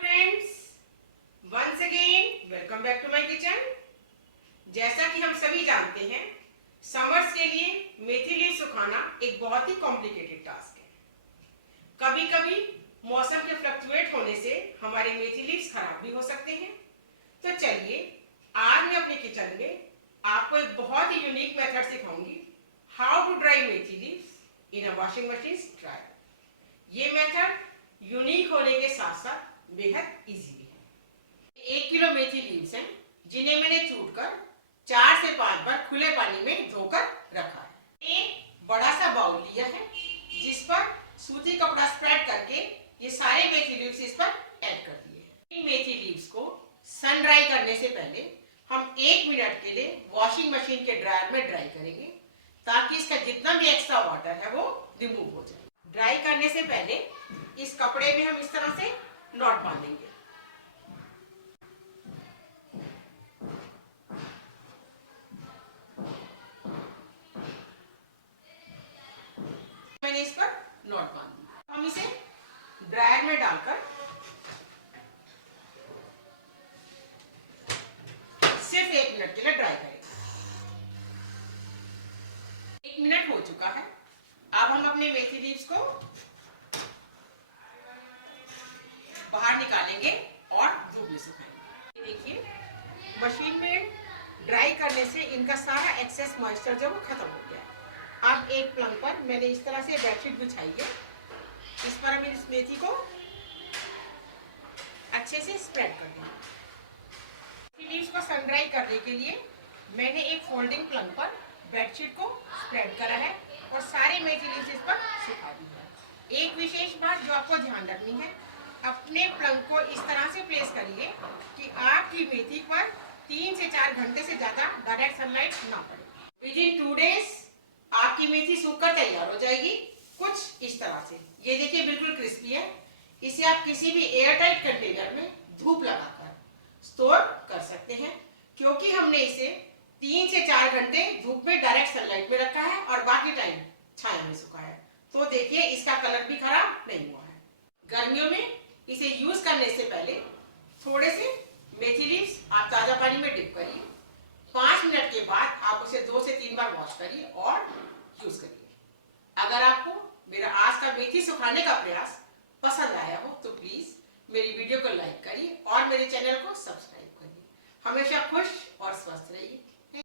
Friends, once again welcome back to my kitchen. जैसा कि हम सभी जानते हैं, समर्स के लिए मेथी लीव सुखाना एक बहुत ही कॉम्प्लिकेटेड टास्क है। कभी कभी मौसम के फ्लक्चुएट होने से हमारे मेथी लीव्स खराब भी हो सकते हैं। तो चलिए, आज मैं अपने किचन में आपको एक बहुत ही यूनिक मेथड सिखाऊंगी, how to dry methi leaves in a washing machine dryer. ये मेथड यूनिक होने के साथ साथ बेहद इजी भी है। 1 किलो मेथी लीव्स हैं, जिन्हें मैंने चूटकर 4 से 5 बार खुले पानी में धोकर रखा है। एक बड़ा सा बाउल लिया है, जिस पर सूती कपड़ा स्प्रेड करके ये सारे मेथी लीव्स इस पर ऐड कर दिए हैं। इन मेथी लीव्स को सन ड्राई करने से पहले हम 1 मिनट के लिए वॉशिंग मशीन के ड्रायर में ड्राई करेंगे, ताकि इसका जितना भी एक्स्ट्रा वाटर है वो रिमूव हो जाए। ड्राई करने से पहले इस कपड़े में हम इस तरह से नॉट बांधेंगे। मैंने इस पर नॉट बांध दिया। हम इसे ड्रायर में डालकर सिर्फ 1 मिनट के लिए ड्राई करेंगे। 1 मिनट हो चुका है। अब हम अपने मेथी लीव्स को बाहर निकालेंगे और धूप में सुखाएंगे। देखिए, मशीन में ड्राई करने से इनका सारा एक्सेस मॉइस्चर जो वो खत्म हो गया। अब एक पलंग पर मैंने इस तरह से बेडशीट बिछाई है। इस पर हम इस मेथी को अच्छे से स्प्रेड कर देंगे। मेथी लीव्स को सन ड्राई करने के लिए मैंने एक फोल्डिंग पलंग पर बेडशीट को स्प्रेड करा है और सारे मेथी लीव्स इस पर सुखा दी है। एक विशेष बात जो आपको ध्यान रखनी है, अपने पलंग को इस तरह से प्लेस करिए कि आपकी मेथी पर 3 से 4 घंटे से ज्यादा डायरेक्ट सनलाइट ना पड़े। विदिन 2 डेज आपकी मेथी सूखकर तैयार हो जाएगी, कुछ इस तरह से। ये देखिए, बिल्कुल क्रिस्पी है। इसे आप किसी भी एयरटाइट कंटेनर में धूप लगाकर स्टोर कर सकते हैं, क्योंकि हमने इसे 3 से 4 घंटे धूप में डायरेक्ट सनलाइट में रखा है और बाकी टाइम छाया में सुखाया है। तो देखिए, इसका कलर भी खराब नहीं हुआ है। गर्मियों में इसे यूज करने से पहले थोड़े से मेथी लीव्स आप ताजा पानी में डिप करिए। 5 मिनट के बाद आप उसे 2 से 3 बार वॉश करिए और यूज करिए। अगर आपको मेरा आज का मेथी सुखाने का प्रयास पसंद आया हो तो प्लीज मेरी वीडियो को लाइक करिए और मेरे चैनल को सब्सक्राइब करिए। हमेशा खुश और स्वस्थ रहिए।